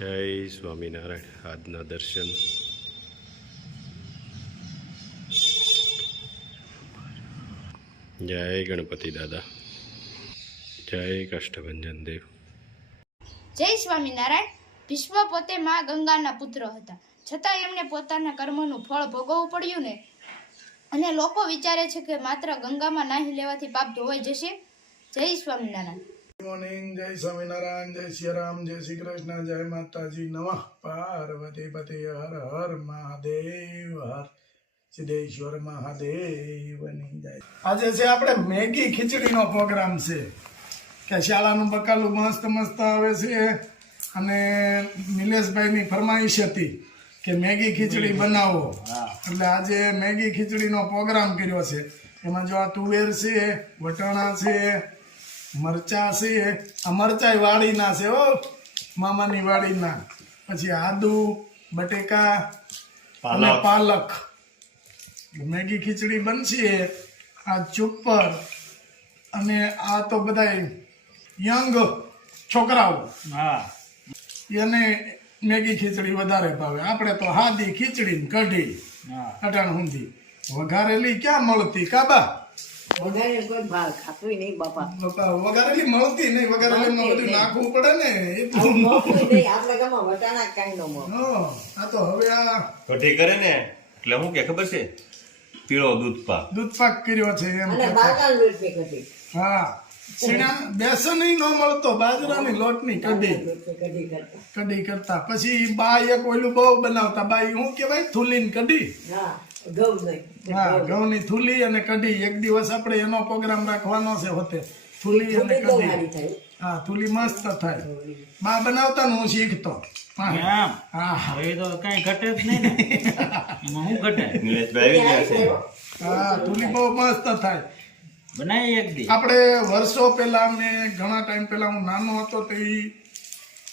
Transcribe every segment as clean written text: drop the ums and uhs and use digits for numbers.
જય સ્વામિનારાયણ. આજના દર્શન જય ગણપતિ દાદા, જય કષ્ટભંજન દેવ. જય સ્વામિનારાયણ. ભીષ્મ પોતે માં ગંગાના પુત્ર હતા, છતાં એમને પોતાના કર્મનું ફળ ભોગવવું પડ્યું ને. અને લોકો વિચારે છે કે માત્ર ગંગામાં નાહી લેવાથી પાપ ધોવાઈ જશે. જય સ્વામિનારાયણ. મોર્નિંગ. જય સ્વામિનારાયણ. જય શ્રી રામ. જય શ્રી કૃષ્ણ. જય માતાજી. નમઃ પાર્વતી પતે. હર હર મહાદેવ. હર સિદ્ધેશ્વર મહાદેવની જય. આજે છે આપણે મેગી ખીચડીનો પ્રોગ્રામ છે કે શાળાનું બકાલું મસ્ત મસ્ત આવે છે અને નિલેશભાઈની ફરમાઈશ હતી કે મેગી ખીચડી બનાવો, એટલે આજે મેગી ખીચડીનો પ્રોગ્રામ કર્યો છે. એમાં જો આ તુવેર છે, વટાણા છે, મરચા છે. આ મરચાઈ વાડીના છે, હો મામાની વાડીના. પછી આદુ, બટેકા અને પાલક. મેગી ખીચડી બનશે. આ ચુપ્પર અને આ તો બધા યંગ છોકરાઓ, એને મેગી ખીચડી વધારે ભાવે. આપણે તો હાદી ખીચડી ને કઢી અટાણ ઊંધી વઘારેલી ક્યાં મળતી કાબા? વઘારેલી મળતી નહીં. વઘારેલી બધું નાખવું પડે ને. આ તો હવે આ કઢી કરે ને એટલે હું કે ખબર છે, પીળો દૂધ પાક કર્યો છે એમ. હા, સીણા બેસન ન મળતો, બાજરાની લોટની કઢી કરતા. પછી બા એક ઓલું બહુ બનાવતા. બા શું કેવાય? થૂલી ની કઢી. હા, ઘઉંની થૂલી અને કઢી. એક દિવસ આપણે એનો પ્રોગ્રામ રાખવાનો છે હોતે. થૂલી અને કઢી. હા, થૂલી મસ્ત થાય. બા બનાવતા ને હું શીખતો. હા, થૂલી બહુ મસ્ત થાય. આપણે વર્ષો પહેલા, મેં ઘણા ટાઈમ પહેલા, હું નાનો હતો તો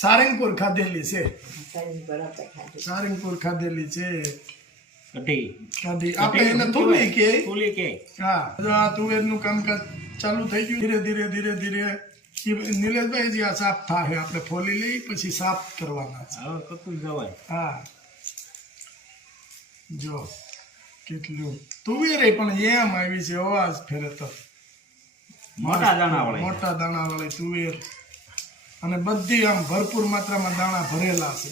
સારંગપુર ખાધેલી છે. સારંગપુર ખાધેલી છે કઢી. આપણે એને થૂલી કે. હા, આ તુવેર નું કામકાજ ચાલુ થઈ ગયું. ધીરે ધીરે નિલેશભાઈ જે આ સાફ થાય, આપણે ફોલી લઈ પછી સાફ કરવાના છે. હા, જો કેટલું તુવેર પણ એમ આવી છે, અવાજ ફેરે તો. મોટા દાણા વાળી તુવેર, અને બધી આમ ભરપૂર માત્રામાં દાણા ભરેલા છે.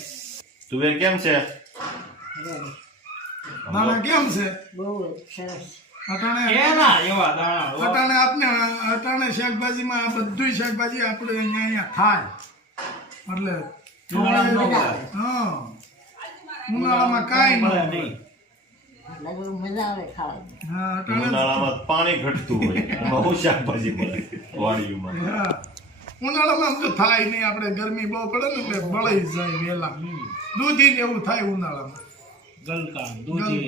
તુવેર કેમ છે? દાણા કેમ છે? અટાણે શાકભાજીમાં આ બધું શાકભાજી આપણે અહીંયા થાય એટલે ઉનાળામાં કાંઈ નહીં. પાણી ઘટતું હોય, બહુ શાકભાજી મળે વાડીઓમાં. ઉનાળામાં તો થાય નહીં. આપણે ગરમી બહુ પડે ને એટલે બળી જાય વેલા. દૂધી ને એવું થાય ઉનાળામાં. દૂધી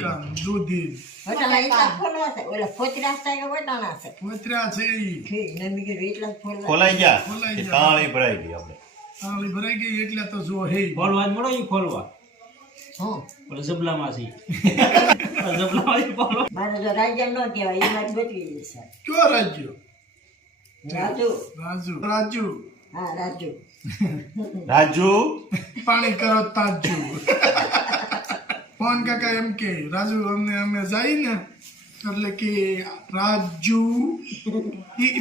ફોતરા છે ખોલાઈ ગયા, તાળી ભરાઈ ગઈ. આપણે તાળી ભરાઈ ગઈ એટલે તો જો હે ખોલવા જબલામાં કયો રાજ્ય? રાજુ પાણી કરો તાજુ. ફોન કાકા એમ કે રાજુ અમે જાય ને એટલે કે રાજુ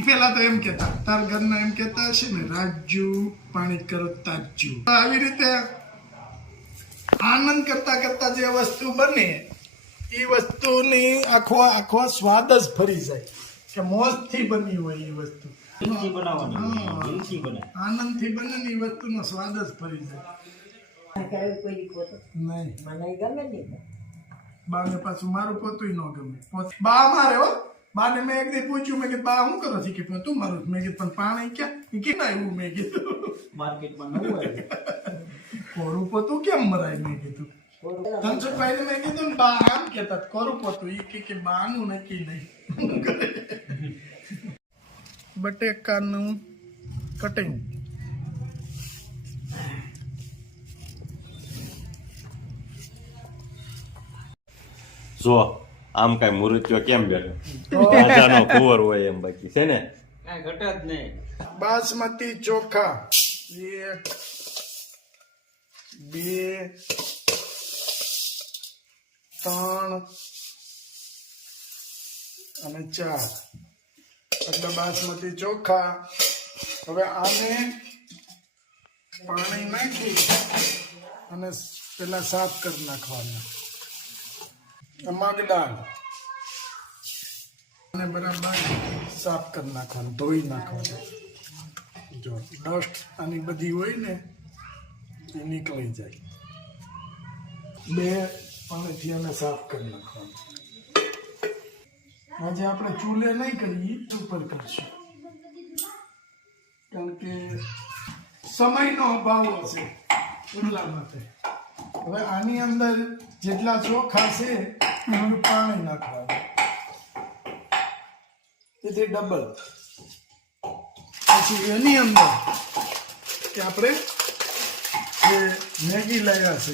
પેલા તો એમ કેતા, તાર ઘરના એમ કેતા હશે ને, રાજુ પાણી કરો તાજુ. આવી રીતે આનંદ કરતા કરતા જે વસ્તુ બને એ વસ્તુની આખો સ્વાદ જ ફરી જાય કે મોજ થી બની હોય એ વસ્તુ. આનંદ થી બને ને એ વસ્તુનો સ્વાદ જ ફરી જાય. બાને પાછું મારું પોતું ન ગમે. બા મારે હો. બાને મેં એક દી પૂછ્યું, મેં કીધું બા શું કરો છે? કે પોતું મારું. મેં કીધું પણ પાણી ક્યાં? કે ના એવું. મેં કીધું કોરું પોતું કેમ મરાય? મેં કીધું ધનસુખભાઈ મેં કીધું બા આમ કેતા કોરું પોતું. એ કે બાનું નક્કી નહીં. બટેકાનું કટિંગ. જો આમ કઈ મુરત્યો કેમ બેઠો? રાજાનો કુંવર હોય એમ. બાકી છે ને ઘટે જ નહીં. બાસમતી ચોખા, 2 3 અને 4 એટલે બાસમતી ચોખા. હવે આને પાણી નાખી અને પેલા સાફ કરી નાખવાના. મગ દાળ અને બરાબર સાફ કરી નાખવાનું, ધોઈ નાખવાનું. જો ડસ્ટ આની બધી હોય ને એ નીકળી જાય. 2 પાણીથી આને સાફ કરી નાખવાનું. આજે આપણે ચૂલે નહીં કરીએ, ઉપર કરશું, કારણ કે સમયનો અભાવ હશે એટલા માટે. હવે આની અંદર જેટલા ચોખા છે એટલું પાણી નાખવાનું, તેથી ડબલ. પછી એની અંદર કે આપણે જે મેગી લાવ્યા છે,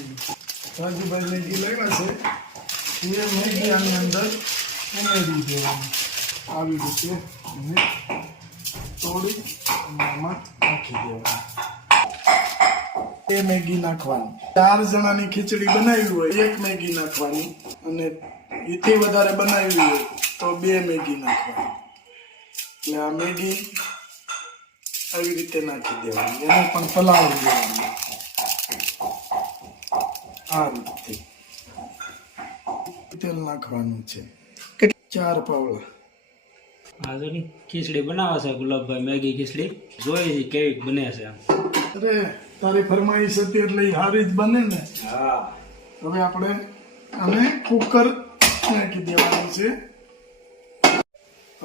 રાજુભાઈ મેગી લાવ્યા છે, એ મેગી આની અંદર ઉમેરી દેવાની. આવી રીતે તોડી અને આમાં નાખી દેવાની. એ મેગી નાખવાની. 4 જણાની ખીચડી બનાવી હોય 1 મેગી નાખવાની, અને એથી વધારે બનાવી હોય તો 2 મેગી નાખવાની. એટલે આ મેગી આવી રીતે નાખી દેવાની, એને પણ પલાળી દેવાની આ રીતે. તેલ નાખવાનું છે 4 પાવડા. આજની ખીચડી બનાવે છે ગુલાબભાઈ, મેગી ખીચડી જોઈએ છે કેવી બને છે. અરે તારી ફરમાઈશ હતી એટલે ઈ હારી જ બને ને. હા, હવે આપણે આને કુકર નાખી દેવાનું છે.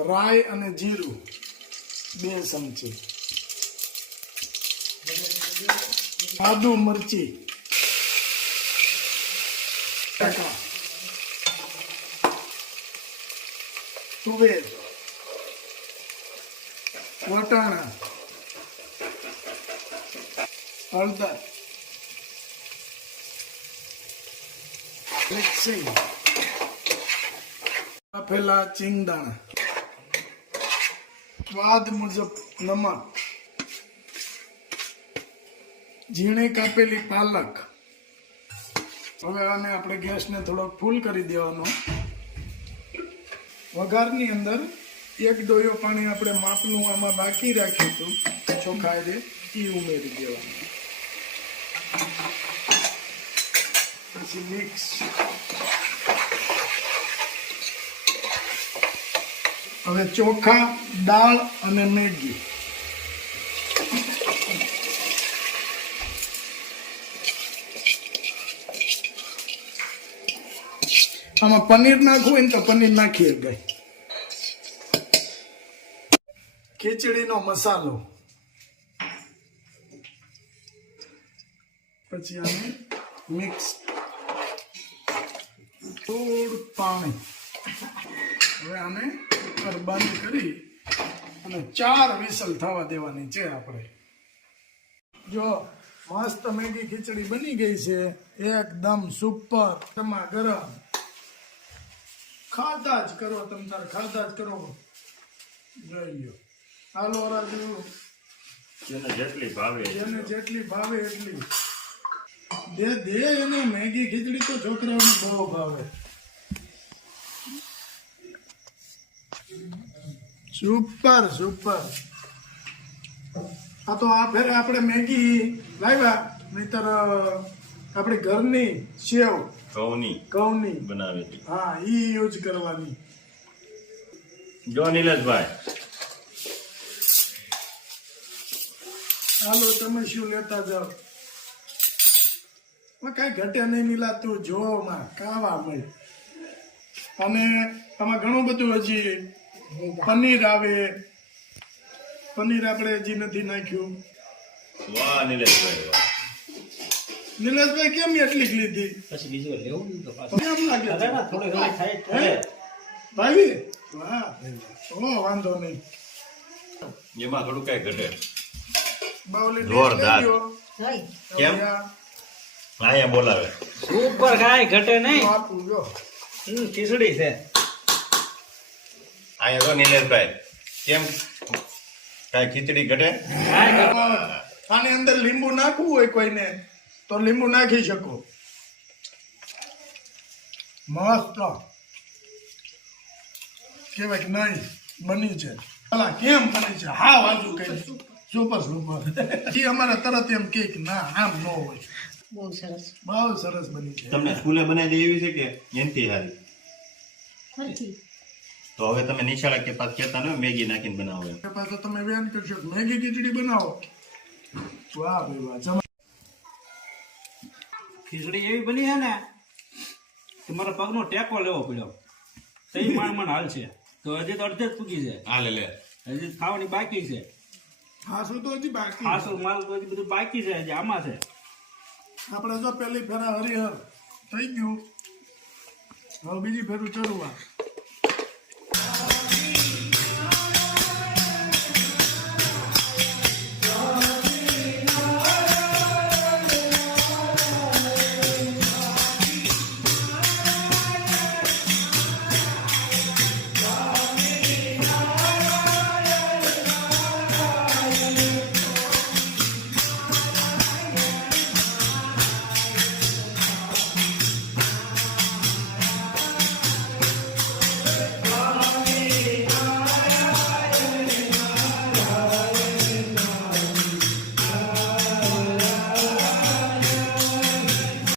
રાઈ અને જીરું 2 ચમચી, આદુ મરચી, તુવેર, વટાણા, હળદર, મિક્સિંગ, બાફેલા ચીંગદાણા, સ્વાદ મુજબ નમક, ઝીણી કાપેલી પાલક. હવે આને આપણે ગેસને થોડોક ફૂલ કરી દેવાનો. વઘારની અંદર 1 ડોયો પાણી આપણે માપનું આમાં બાકી રાખ્યું હતું ચોખા એ ઉમેરી દેવાનું. પછી મિક્સ. હવે ચોખા, દાળ અને મેગી આમાં પનીર નાખવું હોય ને તો પનીર નાખીએ ગઈ. ખીચડીનો મસાલો, પછી આને મિક્સ, થોડું પાણી. હવે આને કુકર બંધ કરી અને 4 વિસલ થવા દેવાની છે આપણે. જો મસ્ત મેગી ખીચડી બની ગઈ છે, એકદમ સુપર. તમા ગરમ ખાધા જ કરો, તમ તાર ખાધા જ કરો. જોઈ લો. હાલો રાજુ, જેને જેટલી ભાવે જેને જેટલી ભાવે એટલી દે એને. મેગી ખીચડી તો છોકરાઓને બહુ ભાવે. Super super. આ તો આ ફેરે આપણે મેગી લાવ્યા, નહીતર આપણી ઘરની સેવ ઘઉંની બનાવેલી. હા, ઈ યુઝ કરવાની. જો નિલેશભાઈ, હાલો તમે શું લેતા જાઓ. કઈ ઘટે નહીં નીલા, તું જો માં કાવા મળે. અને આમાં ઘણું બધું હજી પનીર આવે. પનીર આપણે હજી નથી નાખ્યું. વાહ નિલેશભાઈ, વાહ. નિલેશભાઈ કેમ એટલી લીધી? પછી બીજું લેવું ને તો પાછું કેમ લાગે અરે ના થોડી ઘણી થાય જ હે? છે. ભાઈ વાહ, ઓ વાંધો નહીં. એમાં થોડું કઈ ઘટે. બાવલી જોરદાર. કેમ? અહીંયા બોલાવે. ઉપર કાંઈ ઘટે નહીં. આપું જો. ખીચડી છે. અહીંયા તો નિલેશભાઈ કેમ કઈ ખીચડી ઘટે? કાંઈ ઘટે. આની અંદર લીંબુ નાખવું હોય કોઈને તો લીંબુ નાખી શકો. મસ્ત કેવાય કે નહીં બની છે. ભલા કેમ બની છે? હા વાંચું કઈ સુપર સુપર. એ અમારે તરત એમ કે ના આમ ન હોય. બહુ સરસ બની છે. તમને સ્કૂલે બનાવી દે એવી છે કે એનથી હારી? તો હવે તમે નિશાળા કે પાસ કહેતા ને મેગી નાખીને બનાવો એમ. પાછો તમે વેન કરશો મેગી ખીચડી બનાવો. વાહ ભાઈ વાહ. ખીચડી એવી બની છે ને કે મારા પગનો ટેકો લેવો પડ્યો. તઈ માંડ હાલ છે તો હજી તો અડધે જ પૂગી છે. હાલે લે હજી ખાવાની બાકી છે. હાસુ તો હજી બાકી. ખાસો માલ તો હજી બધું બાકી છે. હજી આમાં છે. આપણે જો પેલી ફેરા હરિહર થઈ ગયું, હવે બીજી ફેરું ચરવા.